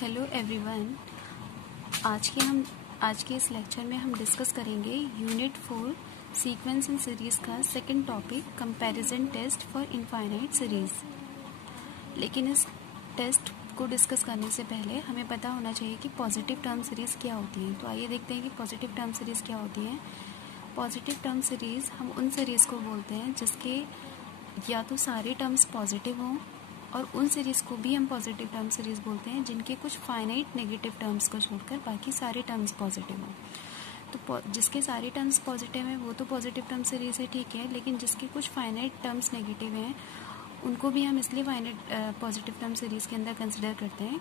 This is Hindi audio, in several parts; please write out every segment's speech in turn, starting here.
Hello everyone. आज के इस लेक्चर में हम डिस्कस करेंगे यूनिट 4 सीक्वेंस एंड सीरीज़ का second topic comparison test for infinite series. लेकिन इस टेस्ट को डिस्कस करने से पहले हमें पता होना चाहिए कि पॉजिटिव टर्म सीरीज़ क्या होती है। तो आइए देखते हैं कि पॉजिटिव टर्म सीरीज़ क्या होती है। पॉजिटिव टर्म सीरीज़ हम उन सीरीज़ को बोलते हैं जिसके या तो सारे टर्म्स पॉजिटिव हों, और उन सीरीज़ को भी हम पॉजिटिव टर्म सीरीज़ बोलते हैं जिनके कुछ फाइनाइट नेगेटिव टर्म्स को छोड़कर बाकी सारे टर्म्स पॉजिटिव हों। तो जिसके सारे टर्म्स पॉजिटिव हैं वो तो पॉजिटिव टर्म सीरीज़ है, ठीक है, लेकिन जिसके कुछ फाइनाइट टर्म्स नेगेटिव हैं उनको भी हम इसलिए फाइनाइट पॉजिटिव टर्म सीरीज़ के अंदर कंसिडर करते हैं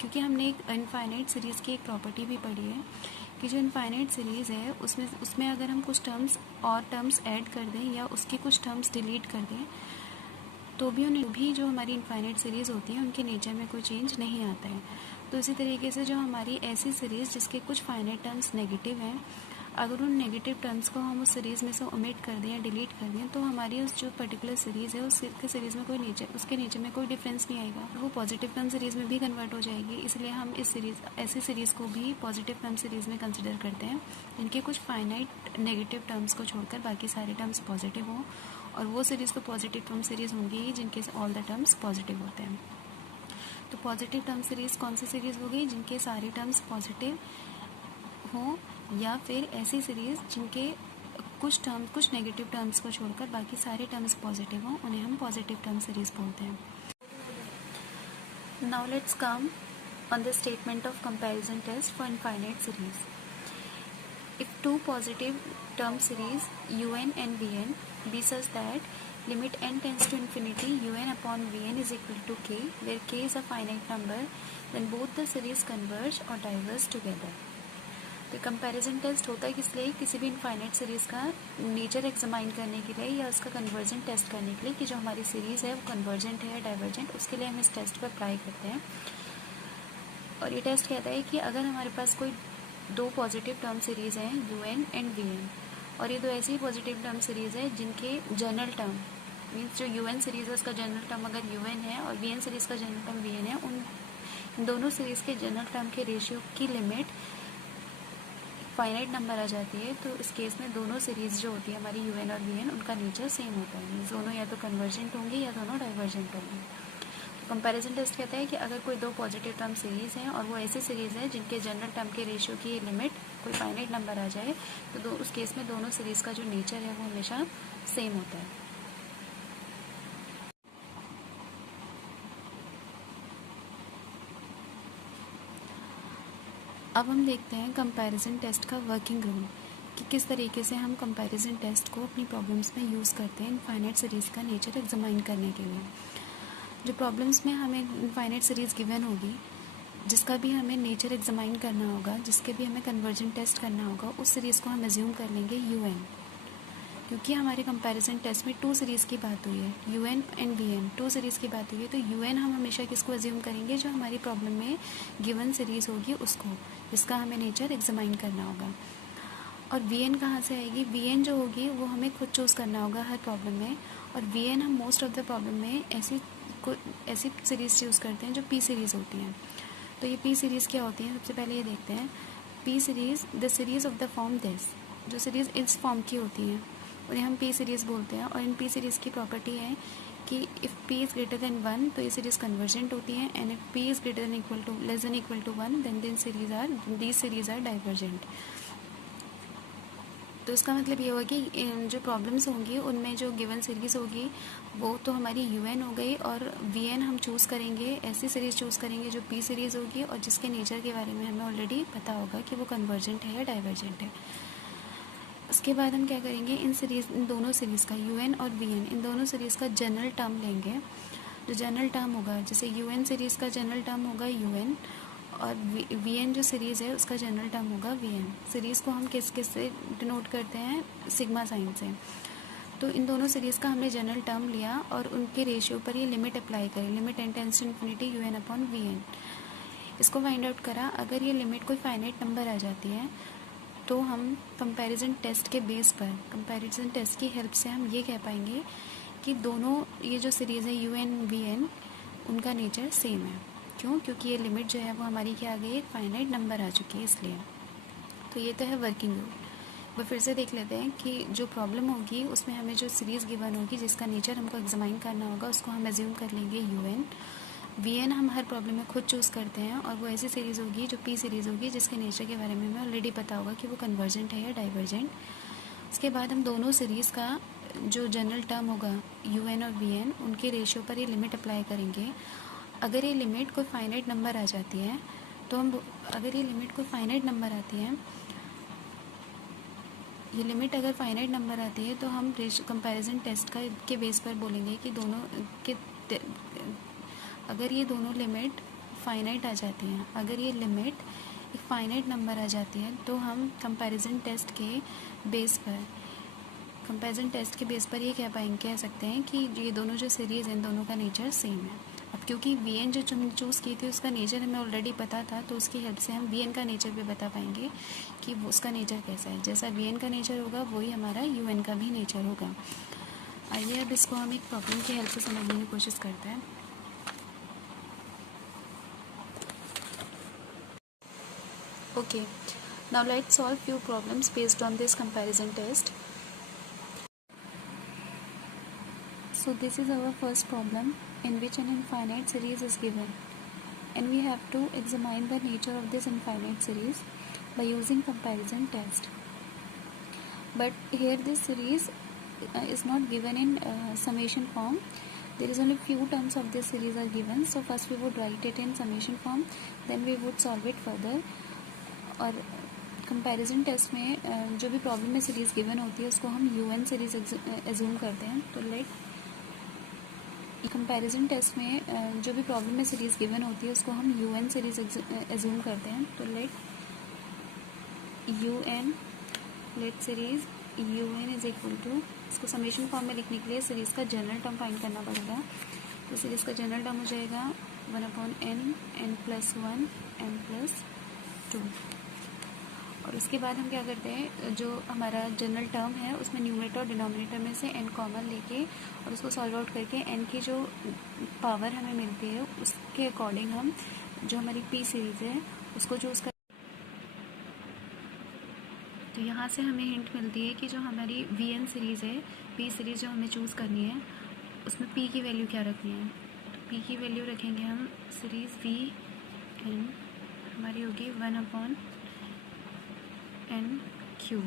क्योंकि हमने एक इनफाइनाइट सीरीज़ की एक प्रॉपर्टी भी पढ़ी है कि जो इनफाइनाइट सीरीज़ है उसमें अगर हम कुछ टर्म्स ऐड कर दें या उसके कुछ टर्म्स डिलीट कर दें तो भी जो हमारी इनफाइनाइट सीरीज़ होती है उनके नेचर में कोई चेंज नहीं आता है। तो इसी तरीके से जो हमारी ऐसी सीरीज़ जिसके कुछ फाइनाइट टर्म्स नेगेटिव हैं, अगर उन नेगेटिव टर्म्स को हम उस सीरीज़ में से ओमिट कर दें या डिलीट कर दें तो हमारी उस जो पर्टिकुलर सीरीज़ है उसके सीरीज़ में उसके नेचर में कोई डिफरेंस नहीं आएगा, वो पॉजिटिव टर्म सीरीज़ में भी कन्वर्ट हो जाएगी। इसलिए हम ऐसी सीरीज़ को भी पॉजिटिव टर्म सीरीज़ में कंसिडर करते हैं जिनके कुछ फाइनाइट नेगेटिव टर्म्स को छोड़कर बाकी सारे टर्म्स पॉजिटिव हों, और वो सीरीज़ तो पॉजिटिव टर्म सीरीज़ होंगी ही जिनके ऑल द टर्म्स पॉजिटिव होते हैं। तो पॉजिटिव टर्म सीरीज़ कौन सी सीरीज़ होगी? जिनके सारे टर्म्स पॉजिटिव हों, या फिर ऐसी सीरीज़ जिनके कुछ नेगेटिव टर्म्स को छोड़कर बाकी सारे टर्म्स पॉजिटिव हों, उन्हें हम पॉजिटिव टर्म सीरीज़ बोलते हैं। Now let's come on the statement of comparison test for infinite series. If two positive term series un and vn be such that limit n tends to infinity un upon vn is equal to k, where k is a finite number, then both the series converge or diverge together. तो कंपैरिजन टेस्ट होता है किस लिए? किसी भी इनफाइनाइट सीरीज़ का नेचर एग्जामाइन करने के लिए या उसका कन्वर्जन टेस्ट करने के लिए कि जो हमारी सीरीज़ है वो कन्वर्जेंट है या डाइवर्जेंट, उसके लिए हम इस टेस्ट पर अप्लाई करते हैं। और ये टेस्ट कहता है कि अगर हमारे पास कोई दो पॉजिटिव टर्म सीरीज़ हैं un एंड vn, और ये दो ऐसी पॉजिटिव टर्म सीरीज़ है जिनके जनरल टर्म मीन्स जो un सीरीज़ है उसका जनरल टर्म अगर un है और vn सीरीज़ का जनरल टर्म vn है, उन दोनों सीरीज़ के जनरल टर्म के रेशियो की लिमिट फाइनाइट नंबर आ जाती है। तो इस केस में दोनों सीरीज़ जो होती है हमारी un और vn, उनका नेचर सेम होता है, दोनों या तो कन्वर्जेंट होंगे या दोनों डाइवर्जेंट होंगे। कंपैरिजन टेस्ट कहता है कि अगर कोई दो पॉजिटिव टर्म सीरीज़ हैं और वो ऐसी सीरीज़ है जिनके जनरल टर्म के रेशियो की लिमिट कोई फाइनाइट नंबर आ जाए तो उस केस में दोनों सीरीज़ का जो नेचर है वो हमेशा सेम होता है। अब हम देखते हैं कंपैरिजन टेस्ट का वर्किंग रूल कि किस तरीके से हम कंपैरिजन टेस्ट को अपनी प्रॉब्लम्स में यूज़ करते हैं इनफाइनाइट सीरीज़ का नेचर एग्जामाइन करने के लिए। जो प्रॉब्लम्स में हमें इनफाइनाइट सीरीज़ गिवन होगी, जिसका भी हमें नेचर एग्जामाइन करना होगा, जिसके भी हमें कन्वर्जन टेस्ट करना होगा, उस सीरीज़ को हम एज्यूम कर लेंगे un, क्योंकि हमारे कंपैरिजन टेस्ट में टू सीरीज़ की बात हुई है, un and vn, two series की बात हुई है। तो un हम हमेशा किसको एज्यूम करेंगे? जो हमारी प्रॉब्लम में गिवन सीरीज़ होगी उसको, जिसका हमें नेचर एग्जामाइन करना होगा। और vn कहाँ से आएगी? vn जो होगी वो हमें खुद चूज़ करना होगा हर प्रॉब्लम में, और vn हम मोस्ट ऑफ द प्रॉब्लम में ऐसी सीरीज़ चूज़ करते हैं जो p सीरीज़ होती हैं। तो ये p सीरीज़ क्या होती है? सबसे पहले ये देखते हैं। p series the series of the form this, जो सीरीज़ इस फॉर्म की होती हैं उन्हें हम p सीरीज़ बोलते हैं। और इन p सीरीज़ की प्रॉपर्टी है कि if p is greater than 1 तो ये सीरीज़ कन्वर्जेंट होती है, and if p is greater than equal to less than equal to 1 then these series are divergent. तो इसका मतलब ये होगा कि जो प्रॉब्लम्स होंगी उनमें जो गिवन सीरीज़ होगी वो तो हमारी un हो गई, और vn हम चूज़ करेंगे, ऐसी सीरीज़ चूज़ करेंगे जो p सीरीज़ होगी और जिसके नेचर के बारे में हमें ऑलरेडी पता होगा कि वो कन्वर्जेंट है या डाइवर्जेंट है। उसके बाद हम क्या करेंगे? इन दोनों सीरीज़ का un और vn, इन दोनों सीरीज़ का जनरल टर्म लेंगे। जो जनरल टर्म होगा, जैसे un सीरीज़ का जनरल टर्म होगा un, और vn जो सीरीज़ है उसका जनरल टर्म होगा vn। सीरीज़ को हम किस से डिनोट करते हैं? सिग्मा साइन से। तो इन दोनों सीरीज़ का हमने जनरल टर्म लिया और उनके रेशियो पर ये लिमिट अप्लाई करी, limit n tends to infinity un upon vn। इसको फाइंड आउट करा। अगर ये लिमिट कोई फाइनाइट नंबर आ जाती है तो हम कंपैरिजन टेस्ट के बेस पर, कंपैरिजन टेस्ट की हेल्प से हम ये कह पाएंगे कि दोनों ये जो सीरीज़ है un vn उनका नेचर सेम है। क्यों? क्योंकि ये लिमिट जो है वो हमारी क्या आ गई, एक फाइनाइट नंबर आ चुकी है इसलिए। तो ये तो है वर्किंग रूल। वो फिर से देख लेते हैं कि जो प्रॉब्लम होगी उसमें हमें जो सीरीज़ गिवन होगी जिसका नेचर हमको एग्जामाइन करना होगा उसको हम एज्यूम कर लेंगे UN। VN हम हर प्रॉब्लम में खुद चूज़ करते हैं और वो ऐसी सीरीज़ होगी जो P सीरीज़ होगी जिसके नेचर के बारे में हमें ऑलरेडी पता होगा कि वो कन्वर्जेंट है या डाइवर्जेंट। उसके बाद हम दोनों सीरीज़ का जो जनरल टर्म होगा UN और VN उनके रेशियो पर ये लिमिट अप्लाई करेंगे। अगर ये लिमिट कोई फाइनाइट नंबर आ जाती है तो हम अगर ये लिमिट कोई फाइनाइट नंबर आती है ये लिमिट अगर फाइनाइट नंबर आती है तो हम कंपैरिजन टेस्ट का के बेस पर बोलेंगे कि दोनों के अगर ये दोनों लिमिट फाइनाइट आ जाती हैं, अगर ये लिमिट एक फाइनाइट नंबर आ जाती है तो हम कंपैरिजन टेस्ट के बेस पर ये कह सकते हैं कि ये दोनों जो सीरीज़ हैं दोनों का नेचर सेम है। अब क्योंकि VN जो हमने चूज़ की थी उसका नेचर हमें ऑलरेडी पता था तो उसकी हेल्प से हम VN का नेचर भी बता पाएंगे कि वो उसका नेचर कैसा है। जैसा VN का नेचर होगा वही हमारा UN का भी नेचर होगा। आइए अब इसको हम एक प्रॉब्लम की हेल्प से समझने की कोशिश करते हैं। Okay, now let's solve few problems based on this comparison test. So this is our first problem in which an infinite series is given and we have to examine the nature of this infinite series by using comparison test. But here this series is not given in summation form. There is only few terms of this series are given. So first we would write it in summation form, then we would solve it further. और कंपैरिजन टेस्ट में जो भी प्रॉब्लम में सीरीज़ गिवन होती है उसको हम UN सीरीज़ एज्यूम करते हैं। तो लेट कंपैरिजन टेस्ट में जो भी प्रॉब्लम में सीरीज़ गिवन होती है उसको हम UN सीरीज़ एज्यूम करते हैं। तो let series UN is equal to, इसको समेशन फॉर्म में लिखने के लिए सीरीज़ का जनरल टर्म फाइंड करना पड़ेगा। तो सीरीज़ का जनरल टर्म हो जाएगा 1/n, n+1, n+2। और उसके बाद हम क्या करते हैं, जो हमारा जनरल टर्म है उसमें न्यूमरेटर और डिनोमिनेटर में से n कॉमन लेके और उसको सॉल्व आउट करके n की जो पावर हमें मिलती है उसके अकॉर्डिंग हम जो हमारी P सीरीज़ है उसको चूज़ कर। तो यहाँ से हमें हिंट मिलती है कि जो हमारी VN सीरीज़ है, P सीरीज़ जो हमें चूज़ करनी है उसमें P की वैल्यू क्या रखनी है। तो P की वैल्यू रखेंगे हम सीरीज़ VN हमारी होगी 1/n3।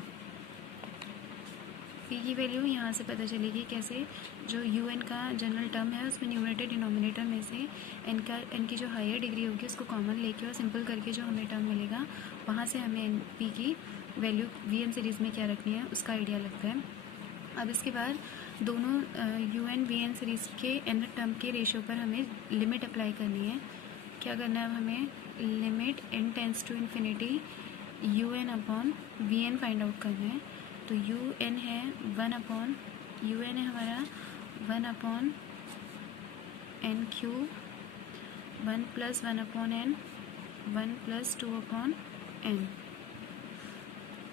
P की वैल्यू यहाँ से पता चलेगी कैसे, जो UN का जनरल टर्म है उसमें न्यूमरेटर डिनोमिनेटर में से n की जो हायर डिग्री होगी उसको कॉमन लेके और सिंपल करके जो हमें टर्म मिलेगा वहाँ से हमें P की वैल्यू VN सीरीज़ में क्या रखनी है उसका आइडिया लगता है। अब इसके बाद दोनों UN VN सीरीज़ के n टर्म के रेशियो पर हमें लिमिट अप्लाई करनी है। क्या करना है, हमें limit n tends to infinity UN/VN find out करना है। तो UN है UN है हमारा 1/n3, 1+1/n, 1+2/n,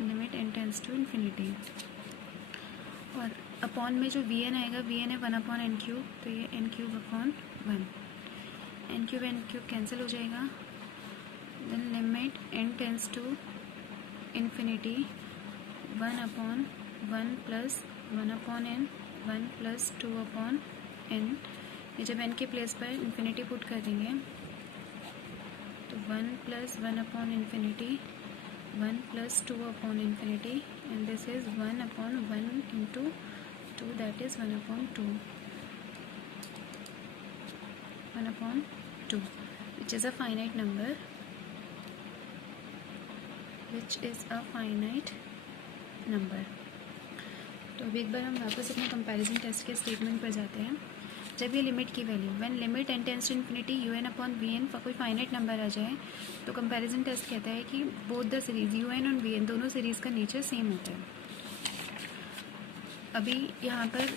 limit n tends to infinity. और अपॉन में जो VN आएगा, VN है 1/n3, तो ये n3/1, n3 कैंसिल हो जाएगा। Then limit n tends to infinity 1/1 + 1/n, 1+2/n। ये जब n के प्लेस पर इन्फिनिटी पुट कर देंगे तो 1+1/infinity, 1+2/infinity, and this is 1/1 into 2, that is 1/2, 1/2, which is a finite number, तो अब एक बार हम वापस अपने कंपैरिजन टेस्ट के स्टेटमेंट पर जाते हैं। जब ये लिमिट की value when limit n tends to infinity UN/VN कोई फाइनाइट नंबर आ जाए तो कंपैरिजन टेस्ट कहता है कि बोथ द सीरीज़ UN और VN दोनों सीरीज़ का नेचर सेम होता है। अभी यहाँ पर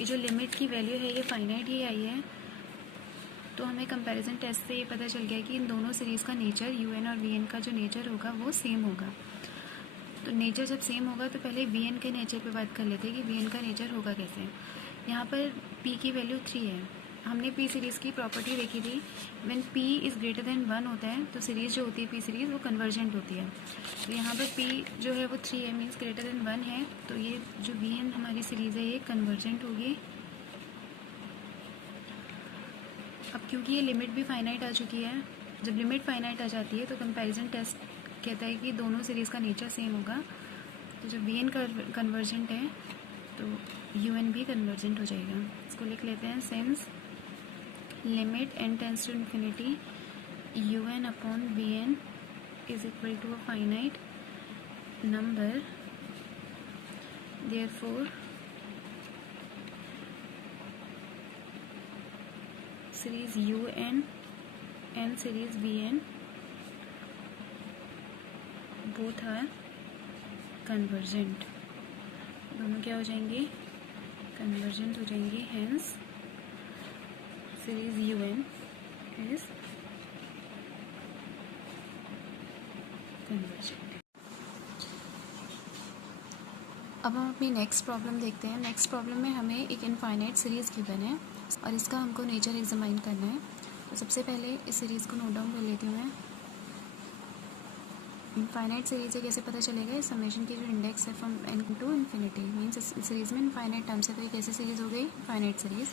ये जो लिमिट की वैल्यू है ये फाइनाइट ही आई है, तो हमें कंपैरिजन टेस्ट से ये पता चल गया कि इन दोनों सीरीज़ का नेचर UN और VN का जो नेचर होगा वो सेम होगा। तो नेचर जब सेम होगा तो पहले VN के नेचर पे बात कर लेते हैं कि VN का नेचर होगा कैसे। यहाँ पर P की वैल्यू 3 है, हमने पी सीरीज़ की प्रॉपर्टी देखी थी, when P is greater than 1 होता है तो सीरीज़ जो होती है पी सीरीज़ वो कन्वर्जेंट होती है। तो यहाँ पर पी जो है वो 3 है, मीन्स ग्रेटर देन 1 है, तो ये जो वी एन हमारी सीरीज़ है ये कन्वर्जेंट होगी। अब क्योंकि ये लिमिट भी फाइनाइट आ चुकी है, जब लिमिट फाइनाइट आ जाती है तो कंपैरिजन टेस्ट कहता है कि दोनों सीरीज़ का नेचर सेम होगा। तो जब वी एन कन्वर्जेंट है तो यू एन भी कन्वर्जेंट हो जाएगा। इसको लिख लेते हैं, since limit n tends to infinity u n upon v n is equal to a finite number, therefore series u n and series v n both are convergent. दोनों क्या हो जाएंगे, कन्वर्जेंट हो जाएंगे, hence series u n is convergent. अब हम अपनी नेक्स्ट प्रॉब्लम देखते हैं। नेक्स्ट प्रॉब्लम में हमें एक इनफाइनाइट सीरीज़ गिवन है और इसका हमको नेचर एग्जामाइन करना है। तो सबसे पहले इस सीरीज़ को नोट डाउन कर लेती हूँ मैं। इनफाइनाइट सीरीज़ है, कैसे पता चलेगा, इस समेशन की जो इंडेक्स है from n to infinity, means इस सीरीज़ में इनफाइनाइट टर्म्स है, तो ये कैसी सीरीज़ हो गई, finite series.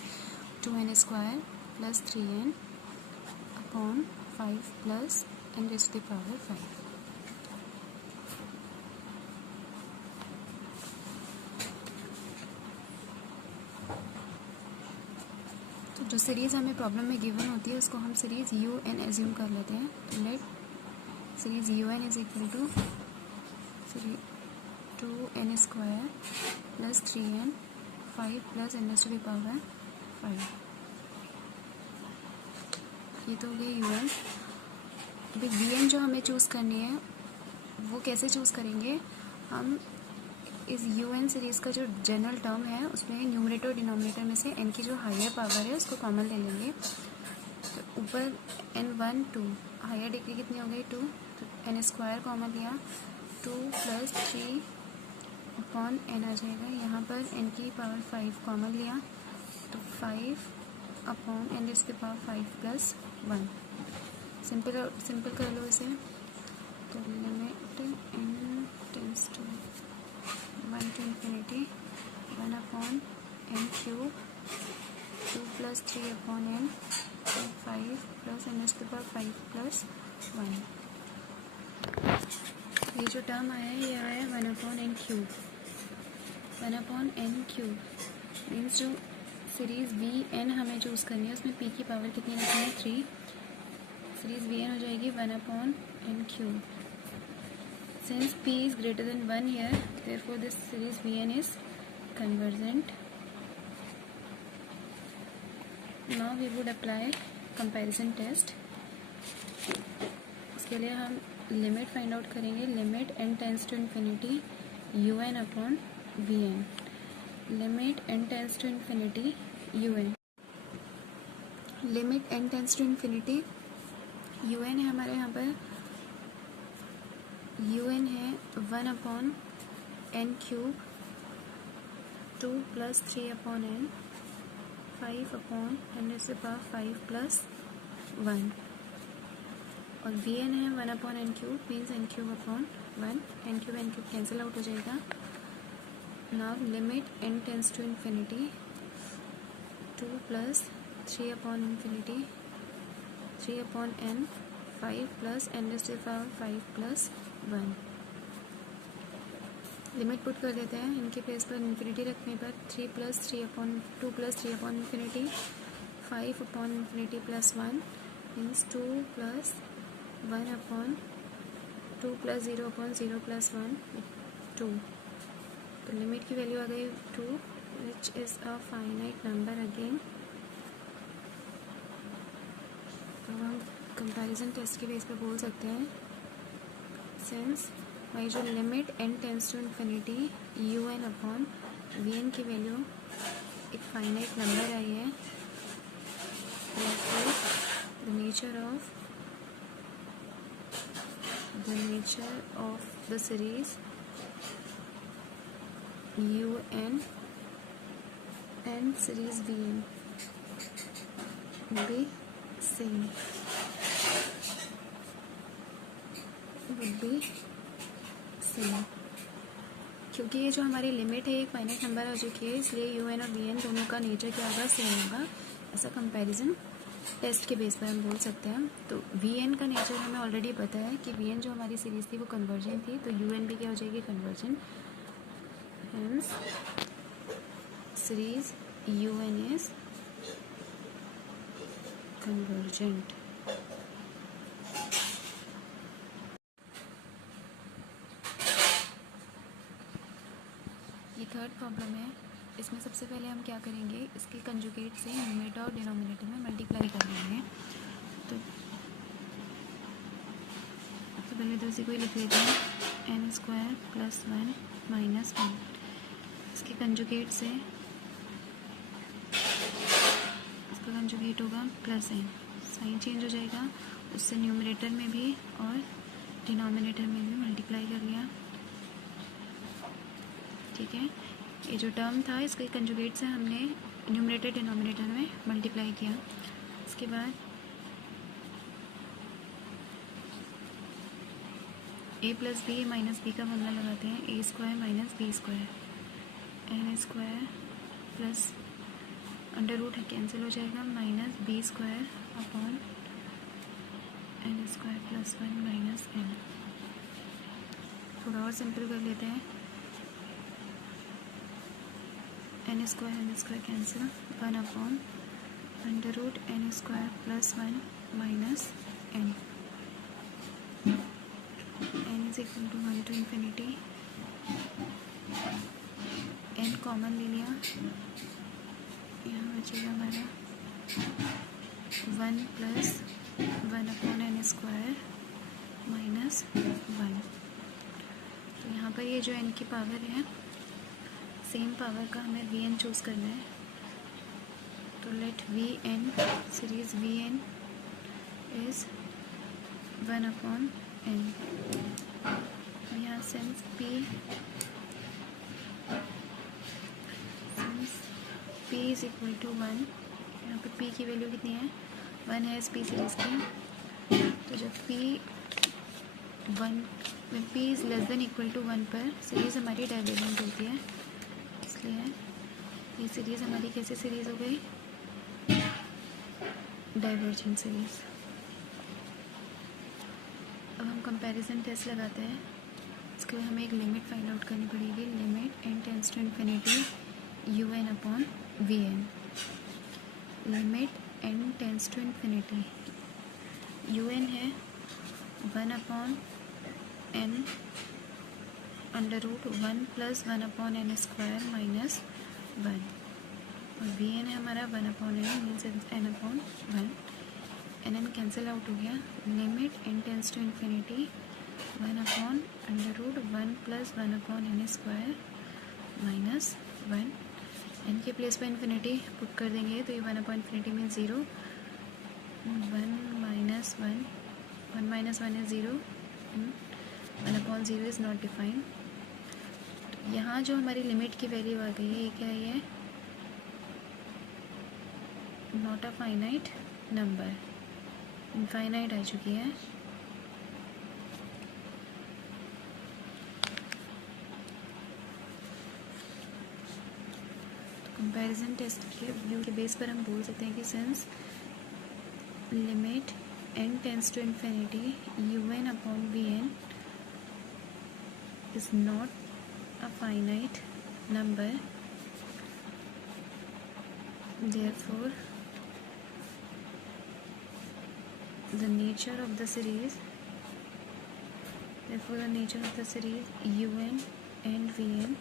2n² plus 3n upon 5 plus n raise to the power 5। तो जो सीरीज़ हमें प्रॉब्लम में गिवन होती है उसको हम सीरीज़ यू एन एज्यूम कर लेते हैं। तो let series u n is equal to 2n² plus 3n 5 plus n raise to the power 5। ये तो हो गया यू एन। अभी वी एन जो हमें चूज़ करनी है वो कैसे चूज़ करेंगे, हम इस यू एन सीरीज़ का जो जनरल टर्म है उसमें न्यूमरेटर और डिनोमिनेटर में से n की जो हायर पावर है उसको कॉमन ले लेंगे। तो ऊपर n1 2, हायर डिग्री कितनी हो गई 2, तो n² कॉमन लिया, 2 प्लस 3 अपॉन n आ जाएगा। यहाँ पर n की पावर 5 कॉमन लिया तो 5 upon n raise to the power 5 plus 1। Simple कर लो इसे। तो limit n tends to 1 to infinity 1 upon n cube 2 plus 3 upon n 5 plus n raised to the power 5 plus 1। ये जो टर्म आया है ये आया है 1 upon n cube। 1 upon n cube means जो सीरीज़ वी एन हमें चूज़ करनी है उसमें p की पावर कितनी रखनी है 3। सीरीज़ वी एन हो जाएगी 1 upon n cube। Since p is greater than 1 here, therefore this series Vn is convergent. Now we would apply comparison test. इसके लिए हम लिमिट फाइंड आउट करेंगे, limit n tends to infinity u n upon v n. Limit n tends to infinity u n, limit n tends to infinity u n है हमारे यहाँ पर, यू एन है 1 upon n cube 2 plus 3 upon n 5 upon n raise to the power 5 plus 1। और वी एन है 1 upon n cube, means n cube upon 1, n cube cancel out हो जाएगा। Now limit n tends to infinity 2 plus 3 upon infinity 3 upon n 5 plus n raise to the power 5 plus 1। Limit put कर देते हैं, इनके प्लेस पर इन्फिनिटी रखने पर 2 plus 3 upon infinity 5 upon infinity plus 1 means 2 plus 1 upon 2 plus 0 upon 0 plus 1 2। तो लिमिट की वैल्यू आ गई 2 which is a finite number again. तो हम कंपैरिजन टेस्ट के बेस पर बोल सकते हैं, सिंस हमारी जो limit n tends to infinity u n upon v n की वैल्यू एक फाइनाइट नंबर आई है, the nature of the series u n and series v n be same, would be same। क्योंकि ये जो हमारी लिमिट है एक फाइनाइट नंबर आ चुकी है, इसलिए यू एन और वी एन दोनों का नेचर क्या होगा, सेम होगा। ऐसा कंपैरिजन टेस्ट के बेस पर हम बोल सकते हैं। तो वी एन का नेचर हमें ऑलरेडी पता है कि वी एन जो हमारी सीरीज थी वो कन्वर्जन थी, तो यू एन भी क्या हो जाएगी, convergence. Hence series u n is convergent. ये थर्ड प्रॉब्लम है। इसमें सबसे पहले हम क्या करेंगे, इसके कंजुगेट से न्यूमरेटर और डिनोमिनेटर में मल्टीप्लाई कर लेंगे। तो पहले तो इसी को ही लिख लेते हैं, एन स्क्वायर प्लस 1 माइनस 1। इसके कंजुगेट से इसका कंजुगेट होगा प्लस एन, साइन चेंज हो जाएगा, उससे न्यूमरेटर में भी और डिनोमिनेटर में भी मल्टीप्लाई कर लिया। ठीक है, ये जो टर्म था इसके कंजुगेट से हमने न्यूमरेटर डिनोमिनेटर में मल्टीप्लाई किया। इसके बाद a plus b minus b का फॉर्मूला लगाते हैं, a square minus b square, n square plus under root cancel हो जाएगा, minus b square upon n square plus 1 minus n. थोड़ा और सिंपल कर लेते हैं, n square cancel, 1 upon under root n square plus 1 minus n. N is equal to 1 to infinity, n common ले लिया, यहाँ बचेगा हमारा 1 plus 1 upon n square minus 1। तो यहाँ पर ये जो एन की पावर है, सेम पावर का हमें वी एन चूज़ करना है। तो let v n, series v n is 1 upon n. यहाँ since p is equal to 1, यहाँ पर पी की वैल्यू कितनी है, 1 है इस पी सीरीज की। तो जब p is less than equal to 1 पर सीरीज़ हमारी डाइवर्जेंट होती है, इसलिए ये सीरीज़ हमारी कैसी सीरीज़ हो गई, डाइवर्जेंट सीरीज़। अब हम कंपैरिजन टेस्ट लगाते हैं। इसके लिए हमें एक लिमिट फाइंड आउट करनी पड़ेगी, limit n tends to infinity u n upon v n. Limit n tends to infinity, u n है 1 upon n under root 1 plus 1 upon n square minus 1, और वी एन है हमारा 1 upon n means n upon 1। N n cancel out हो गया। Limit n tends to infinity 1 upon under root 1 plus 1 upon n square minus 1। N के प्लेस पर इन्फिनिटी पुट कर देंगे तो ये 1 upon infinity mean 0, 1 minus 1, 1 minus 1 is 0, 1 upon 0 is not defined. यहाँ जो हमारी लिमिट की वैल्यू आ गई है, ये क्या है, not a finite number, infinite आ चुकी है। कंपैरिजन टेस्ट के व्यू के बेस पर हम बोल सकते हैं कि since limit n tends to infinity u n upon v n is not a finite number, therefore the nature of the series un and vn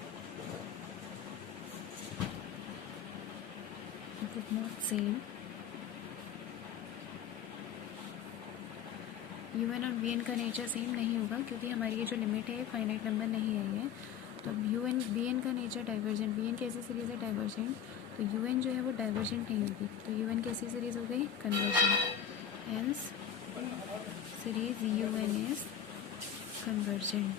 would not same। U n और वी एन का नेचर सेम नहीं होगा क्योंकि हमारी ये जो लिमिट है फाइनाइट नंबर नहीं आई है। तो अब यू एन वी एन का नेचर डाइवर्जेंट, वी एन कैसी सीरीज़ है, डाइवर्जेंट, तो यू एन जो है वो डाइवर्जेंट नहीं होगी, तो यू एन कैसी सीरीज़ हो गई, convergent. Hence series u n is convergent.